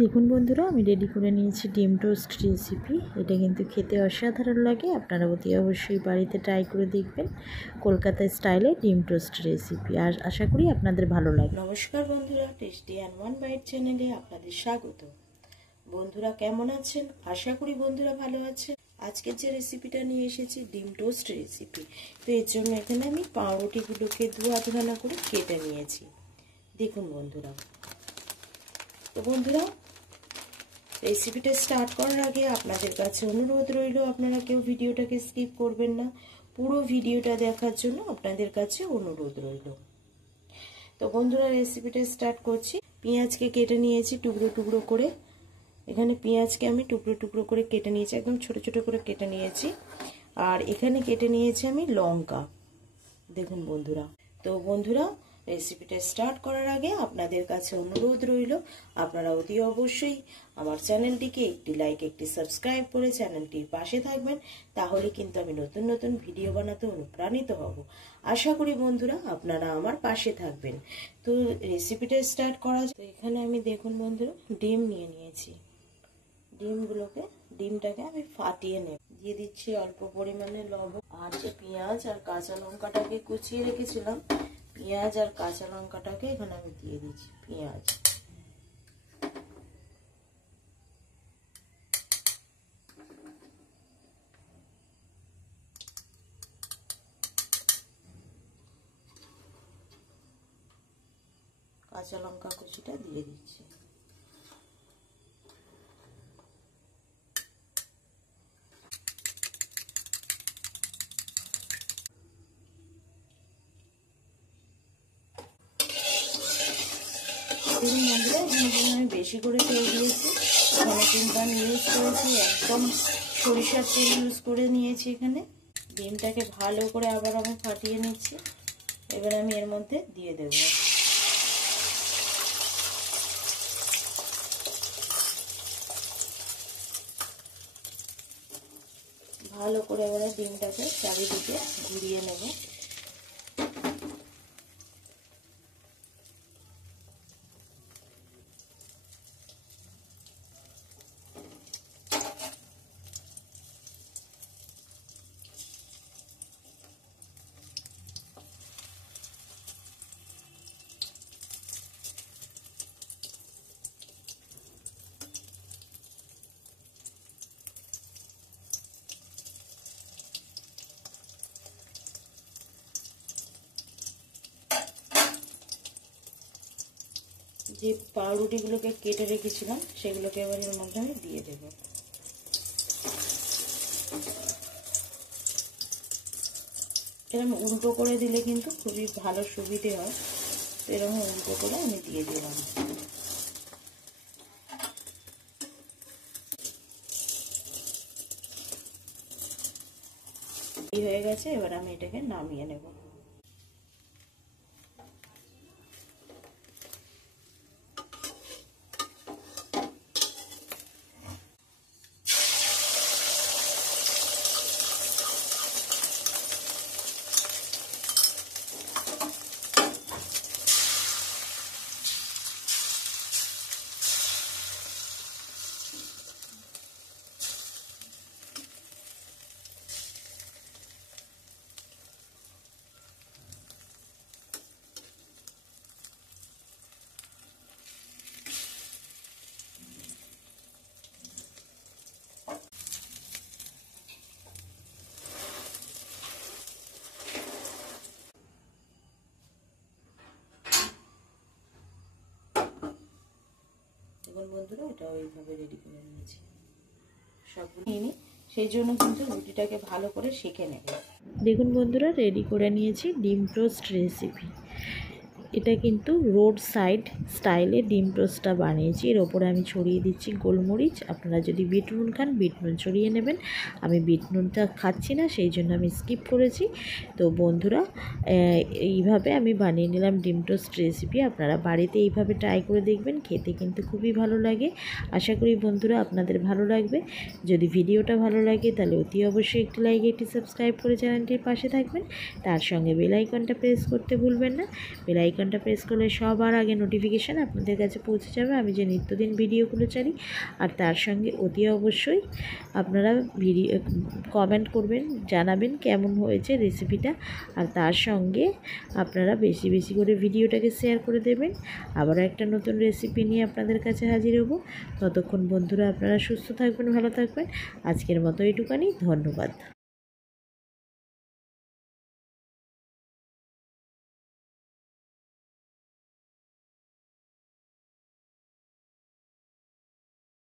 দেখুন বন্ধুরা, আমি রেডি করে নিয়েছি ডিম টোস্ট রেসিপি। এটা কিন্তু খেতে অসাধারণ লাগে। আপনারা অতি অবশ্যই বাড়িতে ট্রাই করে দেখবেন। কলকাতা স্টাইলে ডিম টোস্ট রেসিপি, আর আশা করি আপনাদের ভালো লাগে। নমস্কার বন্ধুরা, টেস্টি অ্যান্ড ওয়ান বাইট চ্যানেলে আপনাদের স্বাগত। বন্ধুরা কেমন আছেন? আশা করি বন্ধুরা ভালো আছেন। আজকের যে রেসিপিটা নিয়ে এসেছি ডিম টোস্ট রেসিপি। তো এর জন্য এখানে আমি পাউরুটিগুলোকে দু আধখানা করে কেটে নিয়েছি। দেখুন বন্ধুরা, তো বন্ধুরা রেসিপিটা স্টার্ট করার আগে আপনাদের কাছে অনুরোধ রইল, আপনারা কেউ ভিডিওটাকে স্কিপ করবেন না। পুরো ভিডিওটা দেখার জন্য আপনাদের কাছে অনুরোধ রইল। তো বন্ধুরা রেসিপিটা স্টার্ট করছি। পেঁয়াজকে কেটে নিয়েছি টুকরো টুকরো করে। এখানে পেঁয়াজকে আমি টুকরো টুকরো করে কেটে নিয়েছি, একদম ছোট ছোট করে কেটে নিয়েছি। আর এখানে কেটে নিয়েছি আমি লঙ্কা। দেখুন বন্ধুরা, তো বন্ধুরা রেসিপিটা স্টার্ট করার আগে আপনাদের কাছে অনুরোধ রইল, আপনারা অতি অবশ্যই আমার চ্যানেলটিকে একটি লাইক একটি সাবস্ক্রাইব করে চ্যানেলটির পাশে থাকবেন। তাহলে কিন্তু আমি নতুন নতুন ভিডিও বানাতে অনুপ্রাণিত হব। আশা করি বন্ধুরা আপনারা আমার পাশে থাকবেন। তো রেসিপিটা স্টার্ট করা যায়। এখানে আমি দেখুন বন্ধুরা ডিম নিয়ে নিয়েছি। ডিমটাকে আমি ফাটিয়ে নেব। দিয়ে দিচ্ছি অল্প পরিমাণে লবণ, আর যে পেঁয়াজ আর কাঁচা লঙ্কাটাকে কুচিয়ে রেখেছিলাম, পেঁয়াজ আর কাঁচা লঙ্কাটাকে এখানে আমি দিয়ে দিচ্ছি। পেঁয়াজ, কাঁচা লঙ্কা কুচিটা দিয়ে দিচ্ছি। আমি বেশি করে তেল দিয়েছি, এখানে কিন্তু আমি ইউজ করেছি একদম সরিষার তেল ইউজ করে নিয়েছি। এখানে ডিমটাকে ভালো করে আবার আমি ফাটিয়ে নিচ্ছি। এবার আমি এর মধ্যে দিয়ে দেব। ভালো করে এবারে ডিমটাকে চারিদিকে ঘুরিয়ে নেব। যে পাউরুটিগুলোকে কেটে রেখেছিলাম সেগুলোকে এবার এর মধ্যে আমি দিয়ে দেব। এরকম উল্টো করে দিলে কিন্তু খুবই ভালো সুবিধে হয়। তো এরকম উল্টো করে আমি দিয়ে দিলাম। হয়ে গেছে, এবার আমি এটাকে নামিয়ে নেব। বন্ধুরা এটা ওইভাবে রেডি করে নিয়েছি, সবগুলো নিয়ে নিই। সেই জন্য কিন্তু রুটিটাকে ভালো করে সেঁকে নেব। দেখুন বন্ধুরা, রেডি করে নিয়েছি ডিম টোস্ট রেসিপি। এটা কিন্তু রোড সাইড স্টাইলে ডিম টোস্টটা বানিয়েছি। এর ওপরে আমি ছড়িয়ে দিচ্ছি গোলমরিচ। আপনারা যদি বিট নুন খান বিট নুন ছড়িয়ে নেবেন। আমি বিট নুনটা খাচ্ছি না, সেই জন্য আমি স্কিপ করেছি। তো বন্ধুরা এইভাবে আমি বানিয়ে নিলাম ডিম টোস্ট রেসিপি। আপনারা বাড়িতে এইভাবে ট্রাই করে দেখবেন, খেতে কিন্তু খুবই ভালো লাগে। আশা করি বন্ধুরা আপনাদের ভালো লাগবে। যদি ভিডিওটা ভালো লাগে তাহলে অতি অবশ্যই একটি লাইক একটি সাবস্ক্রাইব করে চ্যানেলটির পাশে থাকবেন। তার সঙ্গে বেল আইকনটা প্রেস করতে ভুলবেন না। বেল আইকন আইকনটা প্রেস করলে সবার আগে নোটিফিকেশান আপনাদের কাছে পৌঁছে যাবে আমি যে নিত্যদিন ভিডিওগুলো ছাড়ি। আর তার সঙ্গে অতি অবশ্যই আপনারা কমেন্ট করবেন, জানাবেন কেমন হয়েছে রেসিপিটা। আর তার সঙ্গে আপনারা বেশি বেশি করে ভিডিওটাকে শেয়ার করে দেবেন। আবারও একটা নতুন রেসিপি নিয়ে আপনাদের কাছে হাজির হব। ততক্ষণ বন্ধুরা আপনারা সুস্থ থাকবেন, ভালো থাকবেন। আজকের মতো এইটুখানি, ধন্যবাদ।